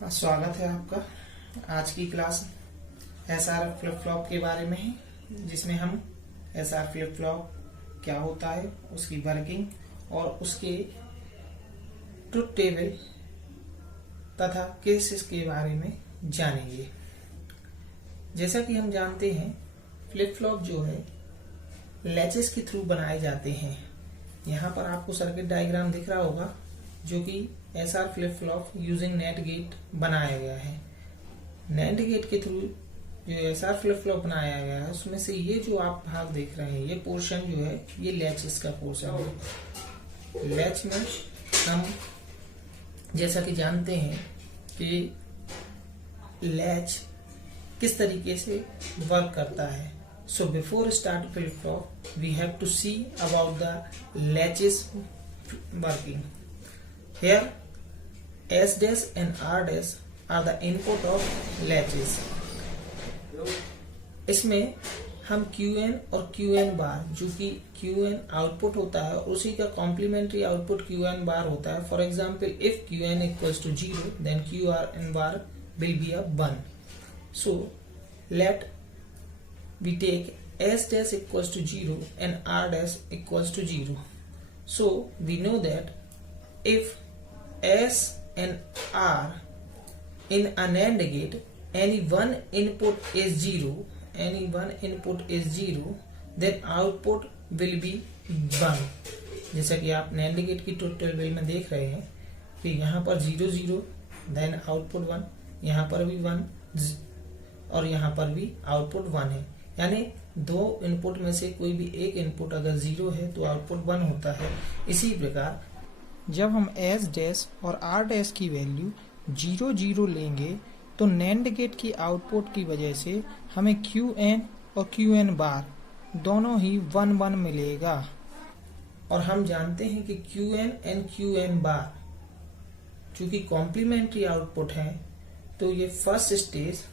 स्वागत है आपका। आज की क्लास एसआर फ्लिप फ्लॉप के बारे में है, जिसमें हम एसआर फ्लिप फ्लॉप क्या होता है, उसकी वर्किंग और उसके ट्रुथ टेबल तथा केसेस के बारे में जानेंगे। जैसा कि हम जानते हैं, फ्लिप फ्लॉप जो है लैचेस के थ्रू बनाए जाते हैं। यहाँ पर आपको सर्किट डायग्राम दिख रहा होगा, जो कि SR flip flop using NAND gate बनाया गया है। नेट गेट के थ्रू जो एसआर फ्लिप फ्लॉप बनाया गया है, उसमें से ये जो आप भाग देख रहे हैं, ये पोर्शन जो है ये लैचेस का पोर्शन है। लैच में हम जैसा कि जानते हैं कि लैच किस तरीके से वर्क करता है। So before start flip flop, we have to see about the latches working. Here, S dash and R dash are the input of latches. इसमें हम Qn और Qn बार, जो कि Qn आउटपुट होता है, उसी का कॉम्प्लीमेंट्री आउटपुट Qn बार होता है। For example, if Qn equals to 0, then Qn bar will be a 1. So let we take S dash equals to 0 and R dash equals to 0. So we know that if S and R in a NAND gate, any one input is 0, then output will be 1. जैसा कि आप NAND gate की truth table में देख रहे हैं कि यहाँ पर 0 0, then आउटपुट 1, यहाँ पर भी 1 और यहाँ पर भी आउटपुट 1 है। यानी दो इनपुट में से कोई भी एक इनपुट अगर 0 है तो आउटपुट 1 होता है। इसी प्रकार जब हम S डैश और R डैश की वैल्यू 0 0 लेंगे तो NAND गेट की आउटपुट की वजह से हमें Qn और Qn बार दोनों ही 1 1 मिलेगा। और हम जानते हैं कि Qn एंड Qn बार चूंकि कॉम्प्लीमेंट्री आउटपुट है, तो ये फर्स्ट स्टेज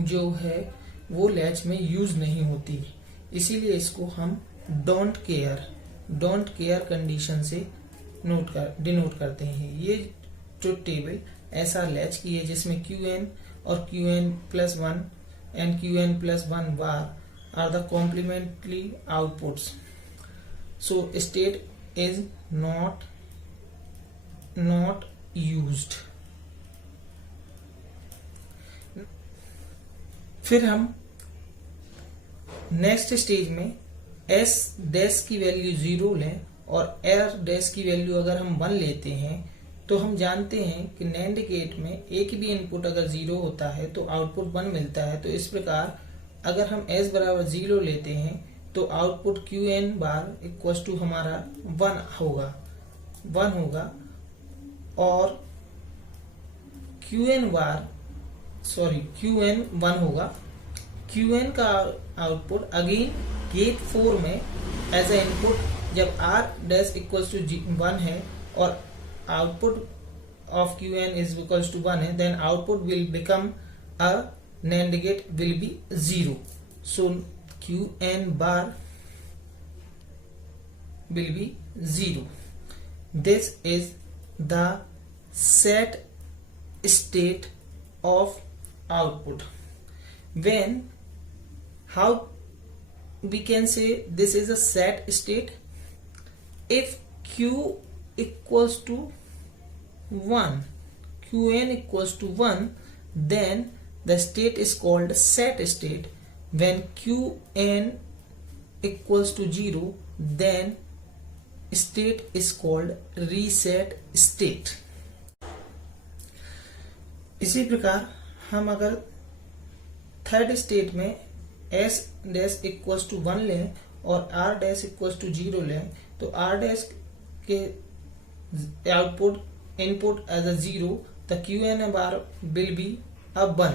जो है वो लैच में यूज नहीं होती। इसीलिए इसको हम डोंट केयर कंडीशन से डिनोट करते हैं। ये ट्रुथ टेबल ऐसा लैच की है जिसमें Qn और Qn+1 and Qn+1 bar are the complementary outputs. So state is not used. फिर हम नेक्स्ट स्टेज में S डैश की वैल्यू 0 लें और R डैश की वैल्यू अगर हम 1 लेते हैं, तो हम जानते हैं कि NAND गेट में एक भी इनपुट अगर 0 होता है तो आउटपुट 1 मिलता है। तो इस प्रकार अगर हम S बराबर 0 लेते हैं तो output Qn bar equal to हमारा 1 होगा और Qn 1 होगा। Qn का आउटपुट अगेन गेट 4 में एज ए इनपुट जब R डैश इक्वल्स टू 1 है और output of Qn is equals to 1 है, then output will become a NAND gate will be 0. So Qn bar will be 0. This is the set state of output. How we can say this is a set state? If Q equals to 1, Qn equals to 1, then the state is called set state. When Qn equals to 0, then state is called reset state. इसी प्रकार हम अगर third state में S dash equals to 1 लें और R dash equals to 0 लें, तो R dash के output input as a 0, the Qn bar will be a 1।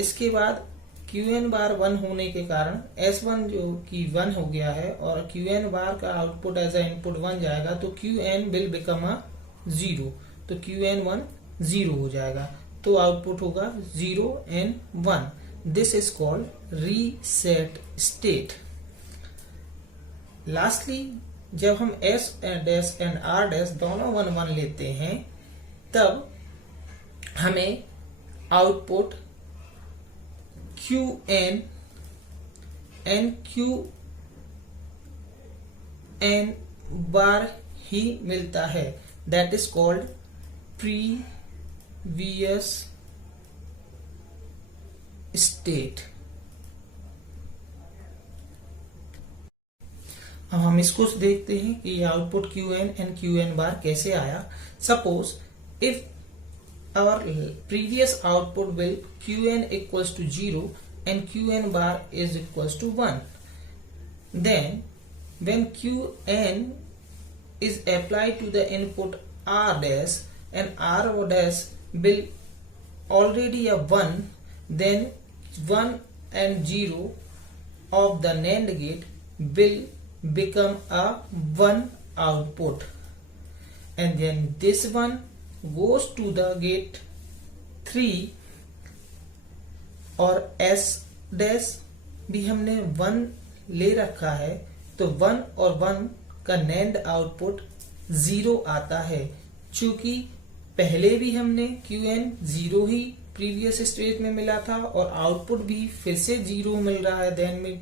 इसके बाद Qn बार 1 होने के कारण S1 जो कि 1 हो गया है और Qn बार का आउटपुट एज अ इनपुट 1 जाएगा, तो Qn विल बिकम अ 0। तो Qn 0 हो जाएगा, तो आउटपुट होगा 0 and 1. This is called reset state. Lastly जब हम S dash and R dash दोनों 1 1 लेते हैं तब हमें आउटपुट QN एंड QN बार ही मिलता है। That is called previous state. अब हम इसको देखते हैं कि ये आउटपुट QN एंड QN बार कैसे आया। Suppose if our previous output will Qn equals to 0 and Qn bar is equals to 1, then when Qn is applied to the input R dash and R dash will already a 1, then 1 and 0 of the NAND gate will become a 1 output, and then this one goes to the gate 3 और S dash भी हमने 1 ले रखा है, तो 1 और 1 का NAND output 0 आता है। चूंकि पहले भी हमने QN 0 ही प्रीवियस स्टेट में मिला था और आउटपुट भी फिर से 0 मिल रहा है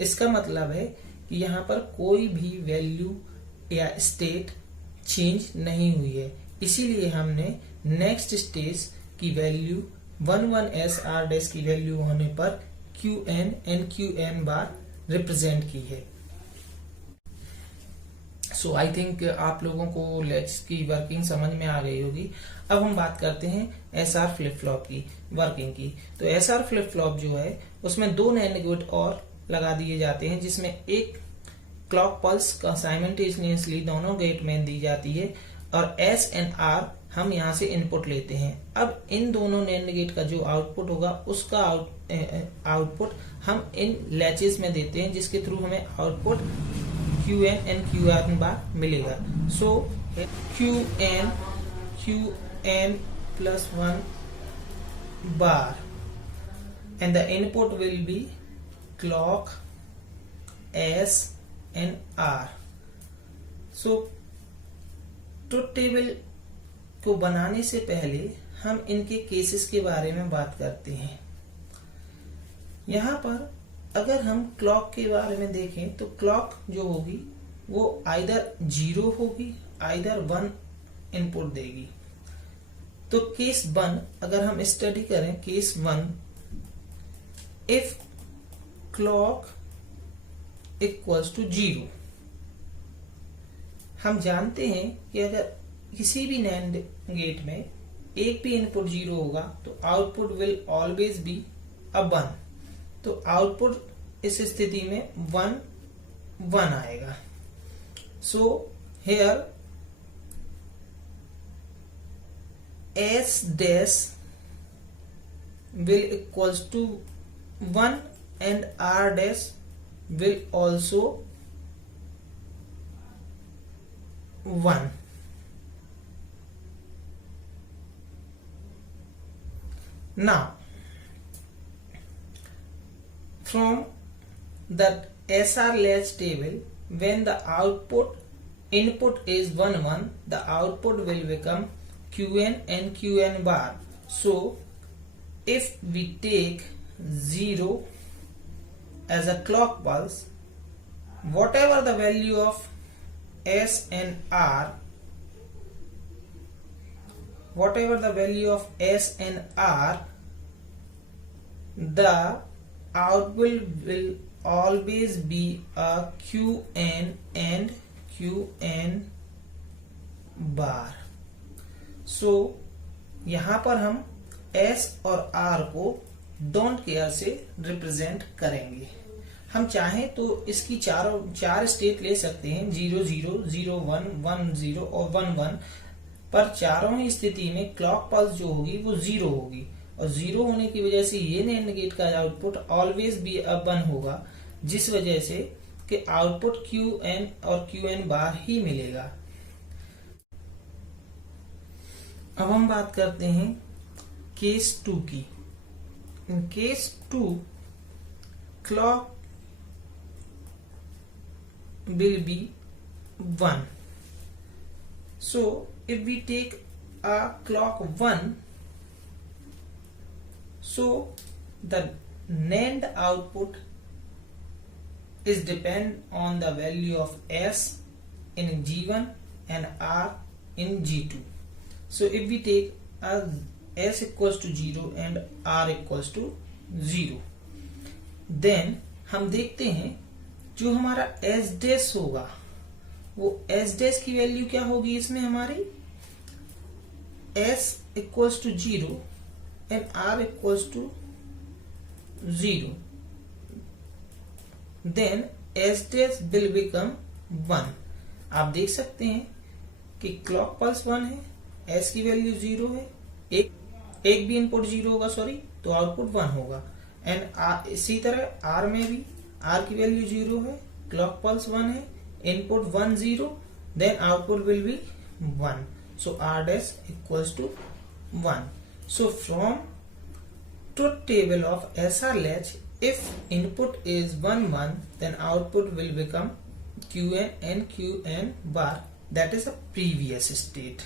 इसका मतलब है कि यहाँ पर कोई भी वैल्यू या स्टेट चेंज नहीं हुई है। इसीलिए हमने नेक्स्ट स्टेज की वैल्यू 11S R डैश की वैल्यू होने पर QN and QN bar represent की है। सो आई थिंक आप लोगों को लेट्स की वर्किंग समझ में आ गई होगी। अब हम बात करते हैं SR फ्लिप फ्लॉप की वर्किंग की। तो SR फ्लिप फ्लॉप जो है उसमें 2 NAND गेट और लगा दिए जाते हैं, जिसमें एक क्लॉक पल्स का साइमल्टेनियसली दोनों गेट में दी जाती है और S एंड R हम यहाँ से इनपुट लेते हैं। अब इन दोनों NAND गेट का जो आउटपुट होगा उसका आउटपुट हम इन लैचेस में देते हैं, जिसके थ्रू हमें आउटपुट QN एंड QN बार मिलेगा। सो QN plus 1 bar and the input will be clock S and R. So truth table को बनाने से पहले हम इनके केसेस के बारे में बात करते हैं। यहाँ पर अगर हम क्लॉक के बारे में देखें तो क्लॉक जो होगी वो आइदर 0 होगी आइदर 1 इनपुट देगी। तो केस 1 अगर हम स्टडी करें, case 1 if clock equals to 0, हम जानते हैं कि अगर किसी भी NAND गेट में एक भी इनपुट 0 होगा तो output will always be a 1। तो आउटपुट इस स्थिति में 1 आएगा। So here S dash will equals to 1 and R dash will also 1. Now from that SR latch table, when the input is 1 1, the output will become QN and QN bar. So if we take 0 as a clock pulse, whatever the value of S and R, the output will always be a QN and QN bar. So यहाँ पर हम S और R को don't care से represent करेंगे। हम चाहें तो इसकी चार स्टेट ले सकते हैं, 0 0 0 1 1 0 और 1 1, पर चारों ही स्थिति में क्लॉक पल्स जो होगी वो 0 होगी और 0 होने की वजह से ये NAND गेट का आउटपुट ऑलवेज भी अब 1 होगा, जिस वजह से कि आउटपुट QN और QN बार ही मिलेगा। अब हम बात करते हैं केस 2 की। In case 2 clock will be 1. So if we take clock 1, so the NAND output is depend on the value of S in G1 and R in G2. So if we take S equals to 0 and R equals to 0, then हम देखते हैं जो हमारा S dash होगा वो S dash की value क्या होगी इसमें हमारी S equals to 0 and R equals to 0, then S dash will become 1. आप देख सकते हैं कि क्लॉक पल्स 1 है, S की वैल्यू 0 है, एक भी इनपुट 0 होगा सॉरी, तो आउटपुट 1 होगा। एंड इसी तरह R में भी R की वैल्यू 0 है, क्लॉक पल्स 1 है, input 1 0, then output will be 1. So R dash equals to 1. So from truth table of SR latch, if input is 1 1, then output will become Qn and Qn bar. That is a previous state.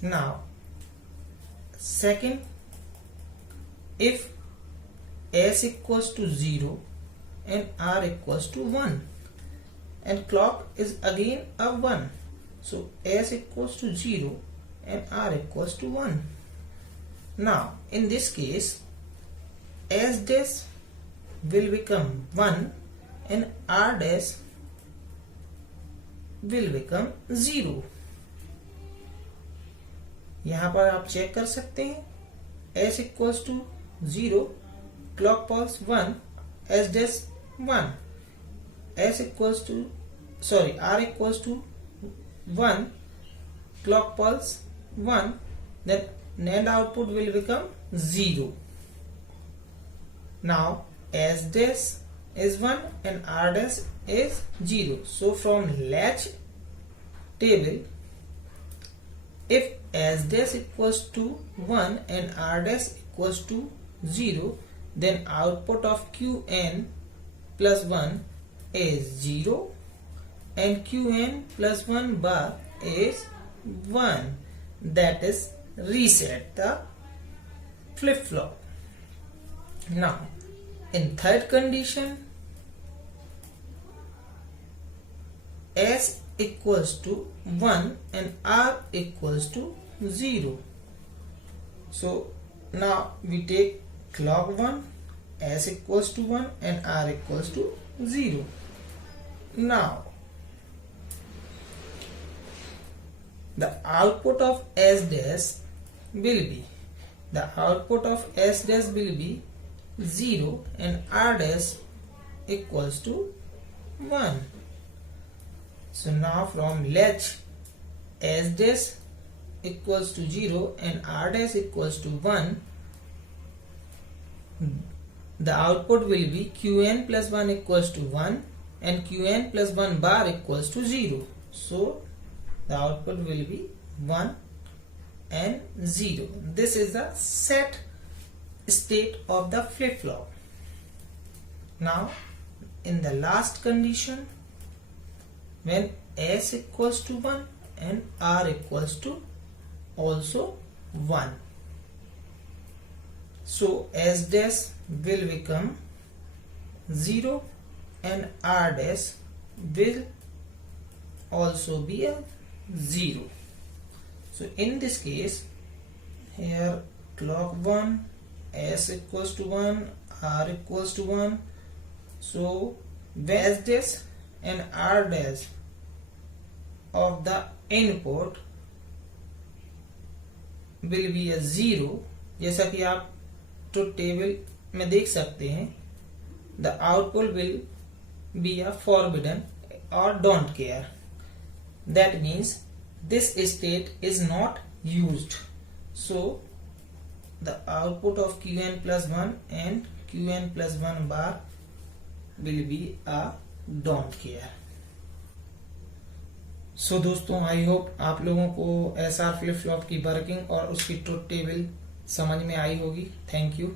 Now second, if S equals to 0 and R equals to 1 and clock is again a 1, so S equals to 0 and R equals to 1. Now in this case S dash will become 1 and R dash will become 0. यहाँ पर आप check कर सकते हैं S equals to 0, clock pulse 1, S dash 1, R equals to 1, clock pulse 1, then NAND output will become 0. Now S dash is 1 and R dash is 0. So from latch table, if S dash equals to 1 and R dash equals to 0, then output of Qn plus 1 is 0 and Qn plus 1 bar is 1. That is reset the flip-flop. Now in third condition, S equals to 1 and R equals to 0. So now we take clock 1, S equals to 1 and R equals to 0. Now the output of S dash will be 0 and R dash equals to 1. So now from latch S dash equals to 0 and R dash equals to 1, the output will be Qn plus 1 equals to 1 and Qn plus 1 bar equals to 0. So the output will be 1 and 0. This is the set state of the flip-flop. Now in the last condition, when S equals to 1 and R equals to also 1, so S dash will become 0 and R dash will also be a 0. So in this case, here clock 1, S equals to 1, R equals to 1, so S dash and R dash of the input will be a 0. जैसा कि आप truth table में देख सकते हैं, the output will be a forbidden or don't care. That means this state is not used. So the output of Qn plus 1 and Qn plus 1 bar will be a don't care. सो दोस्तों, I hope आप लोगों को SR flip flop की working और उसकी truth table समझ में आई होगी. Thank you.